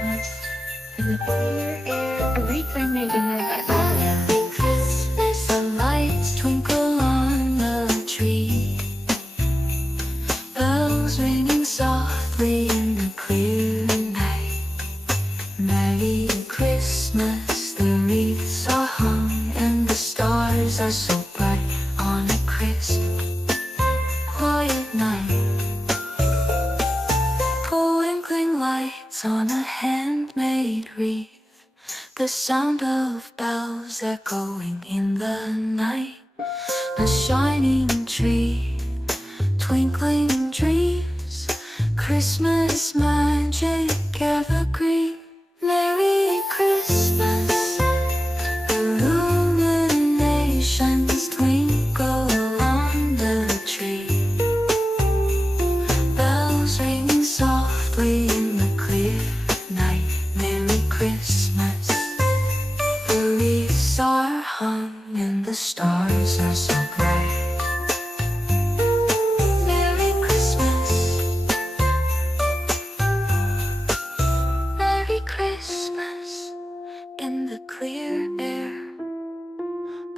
Christmas in the clear air. Everything making it better. Christmas, the lights twinkle on the tree. Bells ringing softly in the clear night. Merry Christmas, the wreaths are hung and the stars are so bright on a crisp, quiet night. Twinkling lights on a handmade wreath, the sound of bells echoing in the night. A shining tree, twinkling dreams, Christmas magic evergreen. Merry Christmas, illuminations twinkle on the tree. Bells ringing softly in the clear night. Merry Christmas, the wreaths are hung and the stars are so bright. Merry Christmas, Merry Christmas, in the clear air.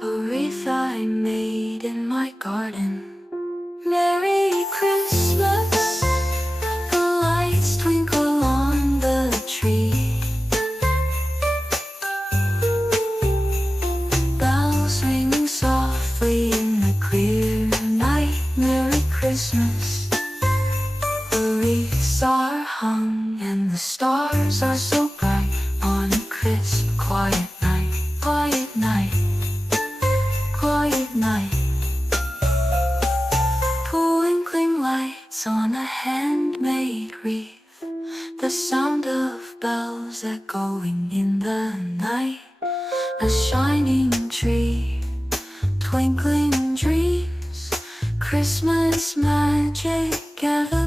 A wreath I made in my garden. Merry Christmas, the lights twinkle on the tree. Bells ringing softly in the clear night. Merry Christmas, the wreaths are hung and the stars are so bright on a crisp, quiet night. Quiet night, quiet night. Twinkling lights on a handmade wreath, the sound of bells echoing in the night. A shining tree, twinkling dreams, Christmas magic ever.